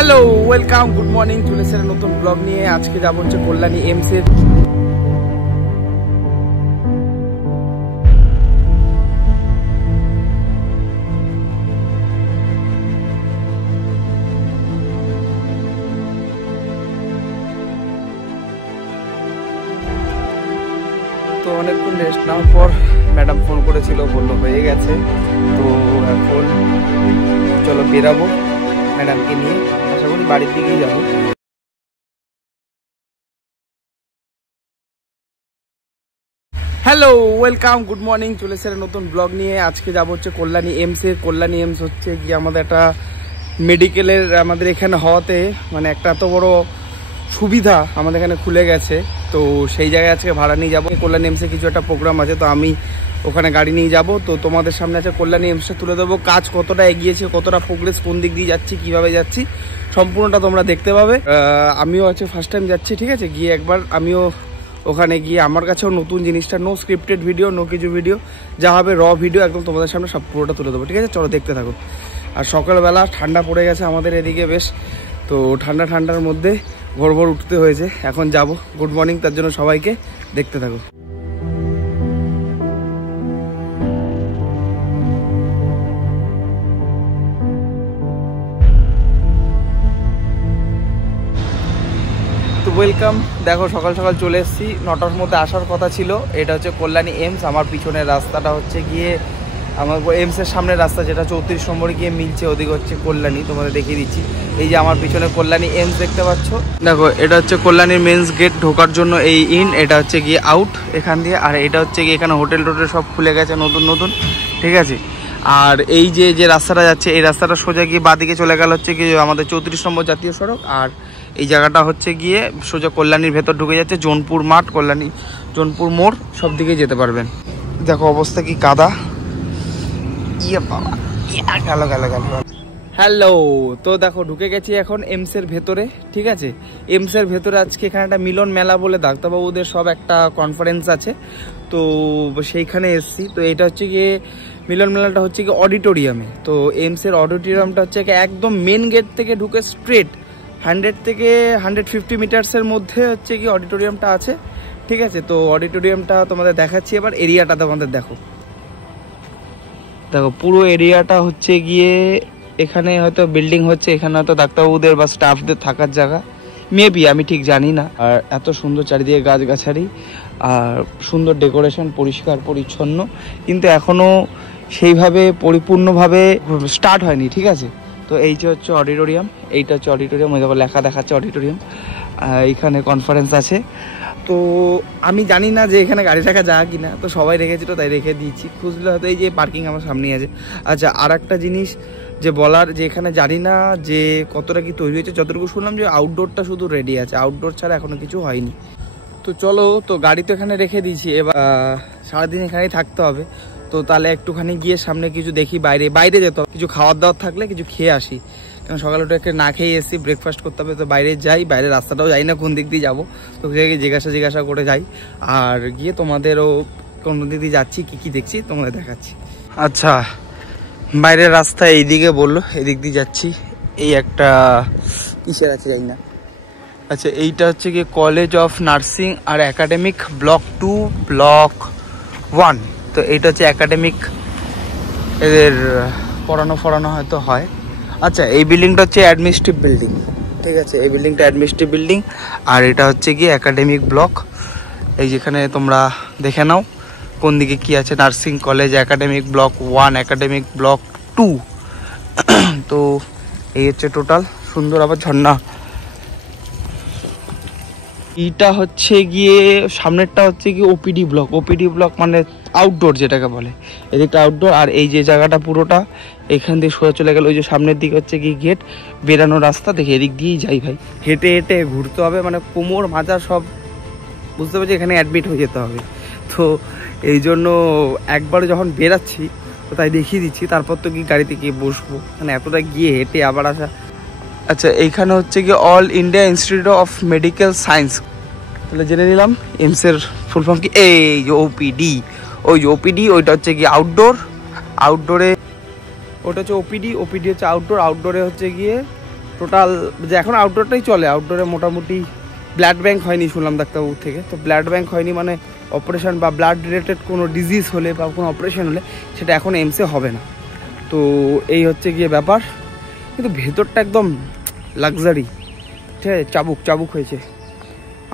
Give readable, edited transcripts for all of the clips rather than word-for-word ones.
Hello welcome good morning চলে এসেছে নতুন ব্লগ নিয়ে। আজকে যাবো হচ্ছে কল্যাণী এমস এর। তো অনেকক্ষণ রেস্ট নেওয়ার পর ম্যাডাম ফোন করেছিল, বললো হয়ে গেছে। তো এখন চলো বেরাবো ম্যাডামকে নিয়ে, আশা করি বাড়ির দিকেই যাবো। হ্যালো ওয়েলকাম গুড মর্নিং চলে এসেছে নতুন ব্লগ নিয়ে। আজকে যাবো হচ্ছে কল্যাণী এমস এর। কল্যাণী এমস হচ্ছে গিয়ে আমাদের একটা মেডিকেলের, আমাদের এখানে হওয়াতে মানে একটা এত বড় সুবিধা আমাদের এখানে খুলে গেছে। তো সেই জায়গায় আজকে ভাড়া নিয়ে যাবো। কল্যাণী এমসে কিছু একটা প্রোগ্রাম আছে, তো আমি ওখানে গাড়ি নিয়ে যাব। তো তোমাদের সামনে আছে কল্যাণী এমসটা তুলে দেবো, কাজ কতটা এগিয়েছে, কতটা প্রোগ্রেস, কোন দিক দিয়ে যাচ্ছি, কিভাবে যাচ্ছি, সম্পূর্ণটা তোমরা দেখতে পাবে। আমিও আছে ফার্স্ট টাইম যাচ্ছি, ঠিক আছে। গিয়ে একবার আমিও ওখানে গিয়ে আমার কাছেও নতুন জিনিসটা, নো স্ক্রিপ্টেড ভিডিও, নো কিছু ভিডিও, যা হবে র ভিডিও একদম তোমাদের সামনে সব পুরোটা তুলে দেবো, ঠিক আছে। চলো দেখতে থাকো। আর সকালবেলা ঠান্ডা পড়ে গেছে আমাদের এদিকে বেশ, তো ঠান্ডার মধ্যে ভোর উঠতে হয়েছে। এখন যাব, গুড মর্নিং তার জন্য সবাইকে, দেখতে থাকো। ওয়েলকাম, দেখো সকাল সকাল চলে এসেছি, 9টার মধ্যে আসার কথা ছিল। এটা হচ্ছে কল্যাণী এমস। আমার পিছনের রাস্তাটা হচ্ছে গিয়ে আমার এমসের সামনের রাস্তা, যেটা 34 নম্বরে গিয়ে মিলছে, ওদিকে হচ্ছে কল্যাণী। তোমাদের দেখিয়ে দিচ্ছি, এই যে আমার পিছনে কল্যাণী এমস দেখতে পাচ্ছ। দেখো এটা হচ্ছে কল্যাণীর মেন্স গেট, ঢোকার জন্য এই ইন, এটা হচ্ছে গিয়ে আউট এখান দিয়ে। আর এটা হচ্ছে গিয়ে এখানে হোটেল সব খুলে গেছে নতুন, ঠিক আছে। আর এই যে রাস্তাটা যাচ্ছে, এই রাস্তাটা সোজা গিয়ে বাঁদিকে চলে গেল হচ্ছে গিয়ে আমাদের 34 নম্বর জাতীয় সড়ক। আর এই জায়গাটা হচ্ছে গিয়ে সোজা কল্যাণীর ভেতর ঢুকে যাচ্ছে, জোনপুর মাঠ, কল্যাণী, জোনপুর মোড়, সব দিকে যেতে পারবেন। দেখো অবস্থা কি কাদা, ইয়ে বাবা, গেল। হ্যালো, তো দেখো ঢুকে গেছি এখন এমসের ভেতরে, ঠিক আছে। এমসের ভেতরে আজকে এখানে একটা মিলন মেলা বলে ডাক্তারবাবুদের সব একটা কনফারেন্স আছে, তো সেইখানে এসছি। তো এটা হচ্ছে গিয়ে মিলন মেলাটা হচ্ছে কি অডিটোরিয়ামে। তো এমসের অডিটোরিয়ামটা হচ্ছে একদম মেন গেট থেকে ঢুকে স্ট্রেট 100 থেকে 150 মিটার্সের মধ্যে হচ্ছে কি অডিটোরিয়ামটা আছে, ঠিক আছে। তো অডিটোরিয়ামটা তোমাদের দেখাচ্ছি এবার, এরিয়াটা তোমাদের দেখো পুরো এরিয়াটা হচ্ছে গিয়ে, এখানে হয়তো বিল্ডিং হচ্ছে, এখানে হয়তো ডাক্তারবাবুদের বা স্টাফদের থাকার জায়গা মেবি, আমি ঠিক জানি না। আর এত সুন্দর চারিদিকে গাছগাছালি আর সুন্দর ডেকোরেশন, পরিষ্কার পরিচ্ছন্ন, কিন্তু এখনও সেইভাবে পরিপূর্ণভাবে স্টার্ট হয়নি, ঠিক আছে। তো এই যে হচ্ছে অডিটোরিয়াম, এইটা হচ্ছে অডিটোরিয়াম, ওই দেখো লেখা দেখাচ্ছে অডিটোরিয়াম। এইখানে কনফারেন্স আছে। তো আমি জানি না যে এখানে গাড়ি রাখা যায় কিনা, তো সবাই রেখেছিল তাই রেখে দিয়েছি, খুঁজলে হয়তো। এই যে পার্কিং আমার সামনেই আছে। আচ্ছা, আর একটা জিনিস যে বলার, যে এখানে জানি না যে কতটা কি তৈরি হয়েছে, যতটুকু শুনলাম যে আউটডোরটা শুধু রেডি আছে, আউটডোর ছাড়া এখনো কিছু হয়নি। তো চলো, তো গাড়ি তো এখানে রেখে দিয়েছি, এবার সারাদিন এখানেই থাকতে হবে। তো তাহলে একটুখানি গিয়ে সামনে কিছু দেখি, বাইরে যেতে হবে, কিছু খাওয়ার দাওয়ার থাকলে কিছু খেয়ে আসি, কারণ সকালে উঠে একটা না খেয়ে এসেছি, ব্রেকফাস্ট করতে হবে। তো বাইরে যাই, বাইরের রাস্তাটাও যাই না কোন দিক দিয়ে যাবো, তো জিজ্ঞাসা করে যাই। আর গিয়ে তোমাদেরও কোন দিক দিয়ে যাচ্ছি, কি দেখছি তোমাদের দেখাচ্ছি। আচ্ছা, বাইরের রাস্তা এইদিকে বললো, এদিক দিয়ে যাচ্ছি। এই একটা কিসের আছে জানি না। আচ্ছা, এইটা হচ্ছে গিয়ে কলেজ অফ নার্সিং আর একাডেমিক ব্লক 2 ব্লক 1। তো এইটা হচ্ছে একাডেমিক, এদের পড়ানো হয়তো হয়। আচ্ছা, এই বিল্ডিংটা হচ্ছে অ্যাডমিনিস্ট্রেটিভ বিল্ডিং, ঠিক আছে। এই বিল্ডিংটা অ্যাডমিনিস্ট্রেটিভ বিল্ডিং, আর এটা হচ্ছে গিয়ে একাডেমিক ব্লক। এই যেখানে তোমরা দেখে নাও কোন দিকে কি আছে, nursing college, academic block 1, academic block 2। তো এই হচ্ছে টোটাল, সুন্দর আবার ঝর্ণা। এইটা হচ্ছে গিয়ে সামনেরটা হচ্ছে গিয়ে ওপিডি ব্লক মানে আউটডোর যেটাকে বলে, এদিকটা আউটডোর। আর এই যে জায়গাটা পুরোটা এখান দিয়ে সোজা চলে গেল, ওই যে সামনের দিকে হচ্ছে গিয়ে গেট, বেরানোর রাস্তা। দেখে এদিক দিয়েই যাই ভাই, হেঁটে ঘুরতে হবে, মানে কোমর মাজা সব বুঝতে পারছি, এখানে অ্যাডমিট হয়ে যেতে হবে। তো এই জন্য একবার যখন বেরাচ্ছি তো তাই দেখিয়ে দিচ্ছি, তারপর তো কি গাড়িতে গিয়ে বসবো, মানে এতটা গিয়ে হেঁটে আবার আসা। আচ্ছা, এইখানে হচ্ছে গিয়ে all India institute of medical science, তাহলে জেনে নিলাম এমসের ফুল ফর্ম কি। এই যে ওপিডি, ওই যে ওপিডি, ওইটা হচ্ছে গিয়ে আউটডোরে, ওটা হচ্ছে ওপিডি হচ্ছে আউটডোরে হচ্ছে গিয়ে টোটাল যে এখন আউটডোরটাই চলে, আউটডোরে মোটামুটি ব্লাড ব্যাঙ্ক হয়নি শুনলাম ডাক্তারবাবুর থেকে। তো ব্লাড ব্যাঙ্ক হয়নি মানে অপারেশন বা ব্লাড রিলেটেড কোনো ডিজিজ হলে বা কোনো অপারেশন হলে সেটা এখন এমসে হবে না। তো এই হচ্ছে গিয়ে ব্যাপার, কিন্তু ভেতরটা একদম লাক্সারি, ঠিক আছে, চাবুক চাবুক হয়েছে।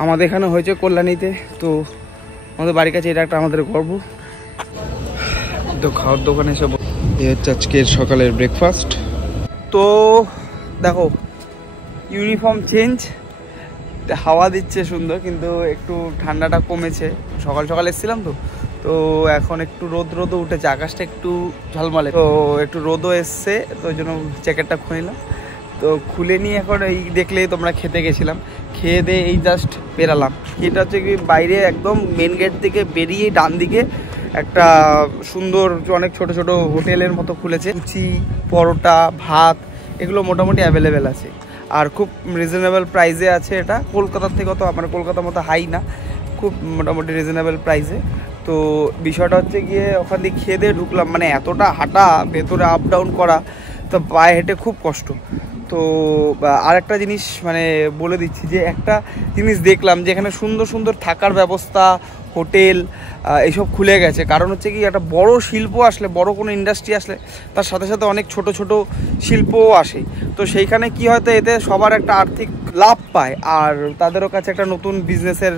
আমাদের এখানে হয়েছে কল্যাণীতে, তো আমাদের বাড়ির কাছে এটা একটা আমাদের গর্ব। তো খাওয়ার দোকানে এসে এই হচ্ছে আজকের সকালের ব্রেকফাস্ট। তো দেখো ইউনিফর্ম চেঞ্জ, হাওয়া দিচ্ছে সুন্দর, কিন্তু একটু ঠান্ডাটা কমেছে। সকাল সকাল এসেছিলাম তো, তো এখন একটু রোদও উঠেছে, আকাশটা একটু ঝলমলে, তো একটু রোদও এসছে, তো ওই জন্য জ্যাকেটটা খুলে নিলাম। তো খুলে নিয়ে এখন এই দেখলেই তোমরা খেতে গেছিলাম, খেয়ে দিয়ে এই জাস্ট বেরালাম। এটা হচ্ছে কি বাইরে একদম মেন গেট থেকে বেরিয়ে ডান দিকে একটা সুন্দর অনেক ছোট ছোট হোটেলের মতো খুলেছে। লুচি, পরোটা, ভাত এগুলো মোটামুটি অ্যাভেলেবেল আছে, আর খুব রিজনেবল প্রাইসে আছে। এটা কলকাতার থেকে তো মানে কলকাতার মতো হাই না, খুব মোটামুটি রিজনেবল প্রাইসে। তো বিষয়টা হচ্ছে গিয়ে ওখান দিয়ে খেয়ে দিয়ে ঢুকলাম, মানে এতটা হাঁটা, ভেতরে আপ ডাউন করা, তো পায়ে হেঁটে খুব কষ্ট। তো আর একটা জিনিস মানে বলে দিচ্ছি, যে একটা জিনিস দেখলাম যে এখানে সুন্দর সুন্দর থাকার ব্যবস্থা, হোটেল এইসব খুলে গেছে। কারণ হচ্ছে কি একটা বড় শিল্প আসলে, বড় কোনো ইন্ডাস্ট্রি আসলে তার সাথে সাথে অনেক ছোট ছোট শিল্পও আসে। তো সেইখানে কি হয়তো এতে সবার একটা আর্থিক লাভ পায়, আর তাদেরও কাছে একটা নতুন বিজনেসের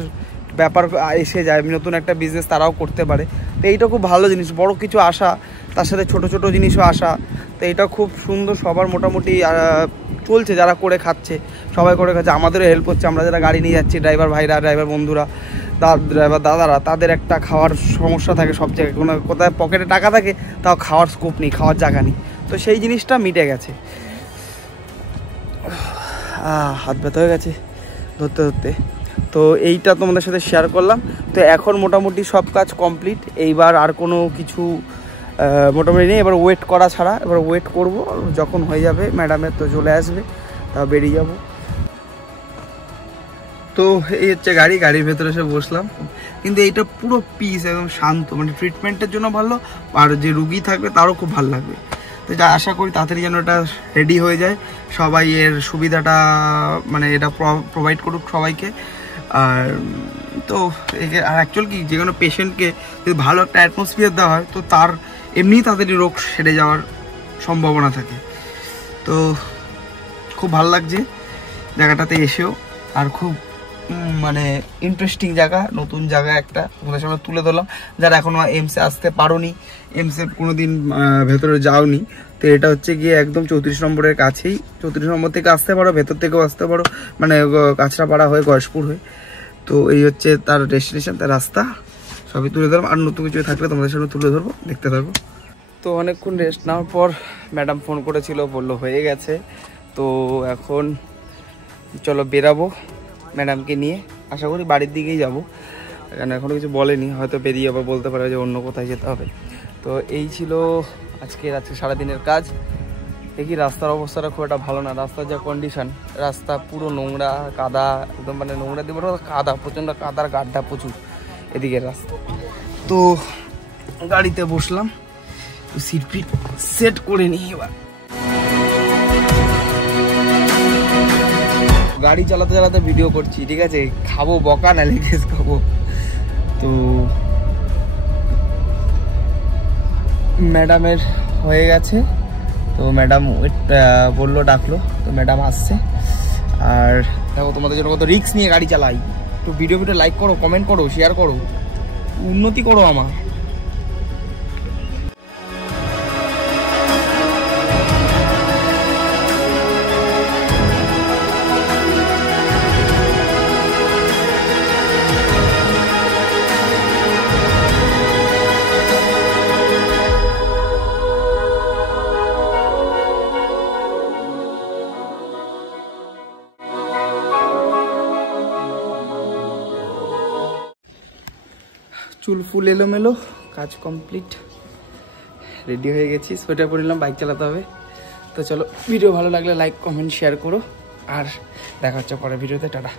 ব্যাপার এসে যায়, নতুন একটা বিজনেস তারাও করতে পারে। তো এইটা খুব ভালো জিনিস, বড় কিছু আসা, তার সাথে ছোট ছোট জিনিসও আসা। তো এটা খুব সুন্দর, সবার মোটামুটি চলছে, যারা করে খাচ্ছে সবাই করে খাচ্ছে, আমাদেরও হেল্প হচ্ছে। আমরা যারা গাড়ি নিয়ে যাচ্ছি, ড্রাইভার ভাইরা, ড্রাইভার বন্ধুরা, ড্রাইভার দাদারা, তাদের একটা খাওয়ার সমস্যা থাকে সব জায়গায়, কোনো কোথায় পকেটে টাকা থাকে তাও খাওয়ার স্কোপ নেই, খাওয়ার জায়গা নেই। তো সেই জিনিসটা মিটে গেছে। হাত ব্যথা হয়ে গেছে ধরতে ধরতে। তো এইটা তোমাদের সাথে শেয়ার করলাম। তো এখন মোটামুটি সব কাজ কমপ্লিট, এইবার আর কোনো কিছু মোটামুটি নেই, এবার ওয়েট করা ছাড়া। এবার ওয়েট করব, যখন হয়ে যাবে ম্যাডামের তো চলে আসবে, তা বেরিয়ে যাব। তো এই হচ্ছে গাড়ির ভেতরে এসে বসলাম, কিন্তু এইটা পুরো পিস, একদম শান্ত, মানে ট্রিটমেন্টের জন্য ভালো, আর যে রুগী থাকবে তারও খুব ভালো লাগবে। তো এটা আশা করি তাড়াতাড়ি যেন এটা রেডি হয়ে যায়, সবাই এর সুবিধাটা মানে এটা প্রোভাইড করুক সবাইকে। আর তো আর অ্যাকচুয়াল কি, যে কোনো পেশেন্টকে যদি ভালো একটা অ্যাটমসফিয়ার দেওয়া হয়, তো তার এমনিই তাড়াতাড়ি রোগ সেরে যাওয়ার সম্ভাবনা থাকে। তো খুব ভালো লাগছে জায়গাটাতে এসেও, আর খুব মানে ইন্টারেস্টিং জায়গা, নতুন জায়গা একটা তোমাদের সামনে তুলে ধরলাম। যারা এখনো এমসে আসতে পারোনি, এমসে কোনোদিন ভেতরে যাওনি, তো এটা হচ্ছে গিয়ে একদম 34 নম্বরের কাছেই। 34 নম্বর থেকে আসতে পারো, ভেতর থেকেও আসতে পারো, মানে কাঁচরাপাড়া হয়ে গয়েশপুর হয়ে। তো এই হচ্ছে তার ডেস্টিনেশন, তার রাস্তা, সবই তুলে ধরলাম। আর নতুন কিছু থাকলে তোমাদের সামনে তুলে ধরবো, দেখতে থাকো। তো অনেকক্ষণ রেস্ট নেওয়ার পর ম্যাডাম ফোন করেছিল, বললো হয়ে গেছে। তো এখন চলো বেরাবো ম্যাডামকে নিয়ে, আশা করি বাড়ির দিকেই যাবো, কারণ এখনও কিছু বলেনি, হয়তো বেরিয়ে আবার বলতে পারে যে অন্য কোথায় যেতে হবে। তো এই ছিল আজকে সারাদিনের কাজ। দেখি রাস্তার অবস্থাটা খুব একটা ভালো না, রাস্তার যা কন্ডিশন, রাস্তা পুরো নোংরা, কাদা, একদম মানে নোংরা দিয়ে কাদা, প্রচণ্ড কাদার গাড্ডা প্রচুর এদিকের রাস্তা। তো গাড়িতে বসলাম, সিট ফিট সেট করে নিই। এবার গাড়ি চালাতে চালাতে ভিডিও করছি, ঠিক আছে, খাবো বকা না লেগেস খাবো। তো ম্যাডামের হয়ে গেছে, তো ম্যাডাম বললো, ডাকলো, তো ম্যাডাম আসছে। আর দেখো তোমাদের জন্য কত রিস্ক নিয়ে গাড়ি চালাই। তো ভিডিও লাইক করো, কমেন্ট করো, শেয়ার করো, উন্নতি করো আমার। চুল ফুল এলোমেলো, কাজ কমপ্লিট, রেডি হয়ে গেছি, সোয়েটার পরে নিলাম, বাইক চালাতে হবে। তো চলো, ভিডিও ভালো লাগলে লাইক কমেন্ট শেয়ার করো, আর দেখা হচ্ছে পরের ভিডিওতে, টাটা।